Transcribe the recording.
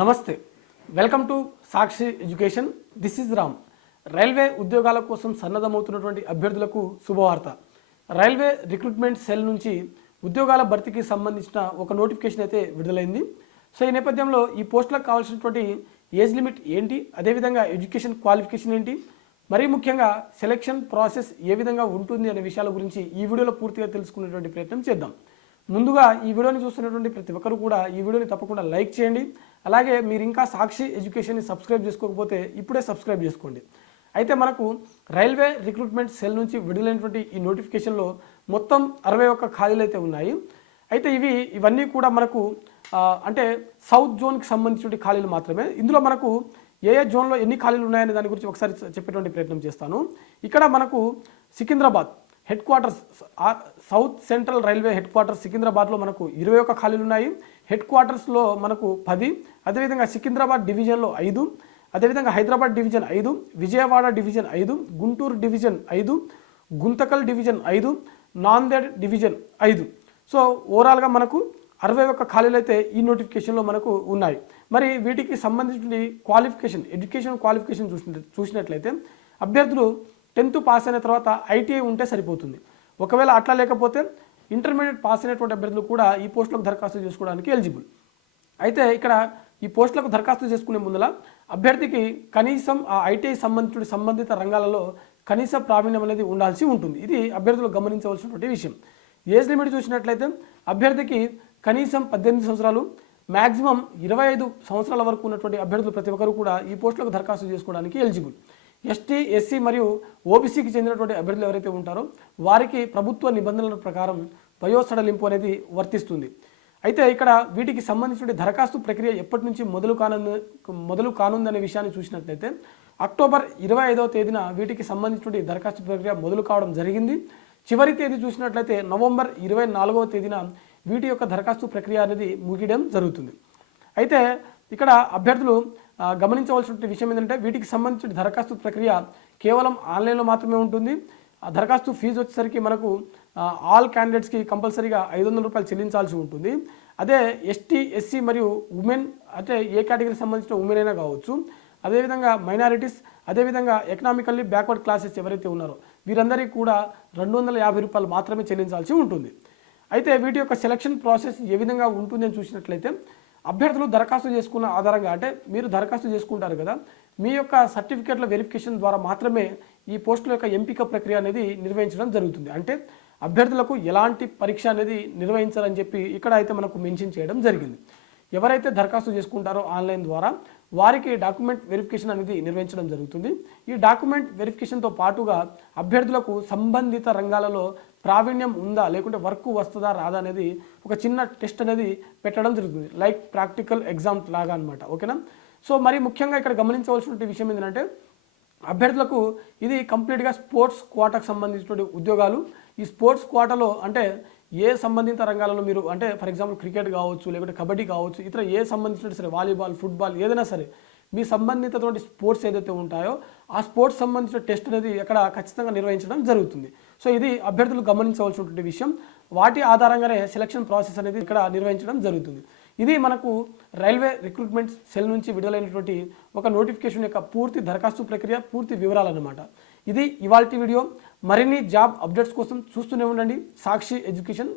నమస్తే, welcome to Sakshi education. This is Ram. Railway ఉద్యోగాల కోసం సన్నద్ధమవుతున్నటువంటి అభ్యర్థులకు శుభవార్త. రైల్వే రిక్రూట్మెంట్ సెల్ నుంచి ఉద్యోగాల భర్తీకి సంబంధించిన ఒక నోటిఫికేషన్ అయితే విడుదలైంది. సో ఈ నేపథ్యంలో ఈ పోస్టులకు కావాల్సినటువంటి ఏజ్ లిమిట్ ఏంటి, అదేవిధంగా ఎడ్యుకేషన్ క్వాలిఫికేషన్ ఏంటి, మరీ ముఖ్యంగా సెలెక్షన్ ప్రాసెస్ ఏ విధంగా ఉంటుంది అనే విషయాల గురించి ఈ వీడియోలో పూర్తిగా తెలుసుకునేటువంటి ప్రయత్నం చేద్దాం. ముందుగా ఈ వీడియోని చూస్తున్నటువంటి ప్రతి ఒక్కరు కూడా ఈ వీడియోని తప్పకుండా లైక్ చేయండి. అలాగే మీరు ఇంకా సాక్షి ఎడ్యుకేషన్ని సబ్స్క్రైబ్ చేసుకోకపోతే ఇప్పుడే సబ్స్క్రైబ్ చేసుకోండి. అయితే మనకు రైల్వే రిక్రూట్మెంట్ సెల్ నుంచి విడుదలైనటువంటి ఈ నోటిఫికేషన్లో మొత్తం 61 ఖాళీలు అయితే ఉన్నాయి. అయితే ఇవన్నీ కూడా మనకు అంటే సౌత్ జోన్కి సంబంధించిన ఖాళీలు మాత్రమే. ఇందులో మనకు ఏ జోన్లో ఎన్ని ఖాళీలు ఉన్నాయనే దాని గురించి ఒకసారి చెప్పేటువంటి ప్రయత్నం చేస్తాను. ఇక్కడ మనకు Secunderabad head quarters, south central railway head quarters సికింద్రాబాద్లో మనకు 21 ఖాళీలు ఉన్నాయి. హెడ్ క్వార్టర్స్లో మనకు 10, అదేవిధంగా సికింద్రాబాద్ డివిజన్లో 5, అదేవిధంగా Hyderabad division 5, Vijayawada division 5, Guntur division 5, Guntakal division 5, Nanded division 5. So ఓవరాల్గా మనకు 61 ఖాళీలు అయితే ఈ నోటిఫికేషన్లో మనకు ఉన్నాయి. మరి వీటికి సంబంధించిన క్వాలిఫికేషన్, ఎడ్యుకేషన్ క్వాలిఫికేషన్ చూసినట్లయితే అభ్యర్థులు 10th పాస్ అయిన తర్వాత ఐటీఐ ఉంటే సరిపోతుంది. ఒకవేళ అట్లా లేకపోతే ఇంటర్మీడియట్ పాస్ అయినటువంటి అభ్యర్థులు కూడా ఈ పోస్టులకు దరఖాస్తు చేసుకోవడానికి ఎలిజిబుల్. అయితే ఇక్కడ ఈ పోస్టులకు దరఖాస్తు చేసుకునే ముందల అభ్యర్థికి కనీసం ఆ ఐటీఐ సంబంధిత రంగాలలో కనీస ప్రావీణ్యం అనేది ఉండాల్సి ఉంటుంది. ఇది అభ్యర్థులు గమనించవలసినటువంటి విషయం. ఏజ్ లిమిట్ చూసినట్లయితే అభ్యర్థికి కనీసం 18 సంవత్సరాలు, మ్యాక్సిమం 25 సంవత్సరాల వరకు ఉన్నటువంటి అభ్యర్థులు ప్రతి ఒక్కరు కూడా ఈ పోస్టులకు దరఖాస్తు చేసుకోవడానికి ఎలిజిబుల్. ఎస్టీ, ఎస్సీ మరియు ఓబీసీకి చెందినటువంటి అభ్యర్థులు ఎవరైతే ఉంటారో వారికి ప్రభుత్వ నిబంధనల ప్రకారం వయో సడలింపు అనేది వర్తిస్తుంది. అయితే ఇక్కడ వీటికి సంబంధించిన దరఖాస్తు ప్రక్రియ ఎప్పటి నుంచి మొదలు కానుందనే విషయాన్ని చూసినట్లయితే అక్టోబర్ 25వ తేదీన వీటికి సంబంధించిన దరఖాస్తు ప్రక్రియ మొదలు కావడం జరిగింది. చివరి తేదీ చూసినట్లయితే నవంబర్ 24వ తేదీన వీటి యొక్క దరఖాస్తు ప్రక్రియ అనేది ముగియడం జరుగుతుంది. అయితే ఇక్కడ అభ్యర్థులు గమనించవలసిన విషయం ఏంటంటే వీటికి సంబంధించిన దరఖాస్తు ప్రక్రియ కేవలం ఆన్లైన్లో మాత్రమే ఉంటుంది. ఆ దరఖాస్తు ఫీజు వచ్చేసరికి మనకు ఆల్ క్యాండిడేట్స్కి కంపల్సరీగా 500 రూపాయలు చెల్లించాల్సి ఉంటుంది. అదే ఎస్టీ, ఎస్సీ మరియు ఉమెన్, అంటే ఏ కేటగిరీకి సంబంధించిన ఉమెన్ అయినా కావచ్చు, అదేవిధంగా మైనారిటీస్, అదేవిధంగా ఎకనామికల్లీ బ్యాక్వర్డ్ క్లాసెస్ ఎవరైతే ఉన్నారో వీరందరికీ కూడా 250 రూపాయలు మాత్రమే చెల్లించాల్సి ఉంటుంది. అయితే వీటి యొక్క సెలక్షన్ ప్రాసెస్ ఏ విధంగా ఉంటుంది అని చూసినట్లయితే అభ్యర్థులు దరఖాస్తు చేసుకున్న ఆధారంగా, అంటే మీరు దరఖాస్తు చేసుకుంటారు కదా, మీ యొక్క సర్టిఫికేట్ల వెరిఫికేషన్ ద్వారా మాత్రమే ఈ పోస్టుల యొక్క ఎంపిక ప్రక్రియ అనేది నిర్వహించడం జరుగుతుంది. అంటే అభ్యర్థులకు ఎలాంటి పరీక్ష అనేది నిర్వహించాలని చెప్పి ఇక్కడ అయితే మనకు మెన్షన్ చేయడం జరిగింది. ఎవరైతే దరఖాస్తు చేసుకుంటారో ఆన్లైన్ ద్వారా వారికి డాక్యుమెంట్ వెరిఫికేషన్ అనేది నిర్వహించడం జరుగుతుంది. ఈ డాక్యుమెంట్ వెరిఫికేషన్తో పాటుగా అభ్యర్థులకు సంబంధిత రంగాలలో ప్రావీణ్యం ఉందా, లేకుంటే వర్క్ వస్తుందా రాదా అనేది ఒక చిన్న టెస్ట్ అనేది పెట్టడం జరుగుతుంది, లైక్ ప్రాక్టికల్ ఎగ్జామ్ లాగా అనమాట. ఓకేనా. సో మరి ముఖ్యంగా ఇక్కడ గమనించవలసిన విషయం ఏంటంటే అభ్యర్థులకు ఇది కంప్లీట్గా స్పోర్ట్స్ కోటాకు సంబంధించిన ఉద్యోగాలు. ఈ స్పోర్ట్స్ కోటాలో అంటే ఏ సంబంధిత రంగాలలో మీరు, అంటే ఫర్ ఎగ్జాంపుల్ క్రికెట్ కావచ్చు, లేకుంటే కబడ్డీ కావచ్చు, ఇతర ఏ సంబంధించిన సరే, వాలీబాల్, ఫుట్బాల్, ఏదైనా సరే మీ సంబంధితటువంటి స్పోర్ట్స్ ఏదైతే ఉంటాయో ఆ స్పోర్ట్స్ సంబంధించిన టెస్ట్ అనేది అక్కడ ఖచ్చితంగా నిర్వహించడం జరుగుతుంది. సో ఇది అభ్యర్థులు గమనించవలసినటువంటి విషయం. వాటి ఆధారంగానే సెలక్షన్ ప్రాసెస్ అనేది ఇక్కడ నిర్వహించడం జరుగుతుంది. ఇది మనకు రైల్వే రిక్రూట్మెంట్ సెల్ నుంచి విడుదలైనటువంటి ఒక నోటిఫికేషన్ యొక్క పూర్తి దరఖాస్తు ప్రక్రియ, పూర్తి వివరాలు అన్నమాట. ఇది ఇవాల్టి వీడియో. మరిన్ని జాబ్ అప్డేట్స్ కోసం చూస్తూనే ఉండండి సాక్షి ఎడ్యుకేషన్.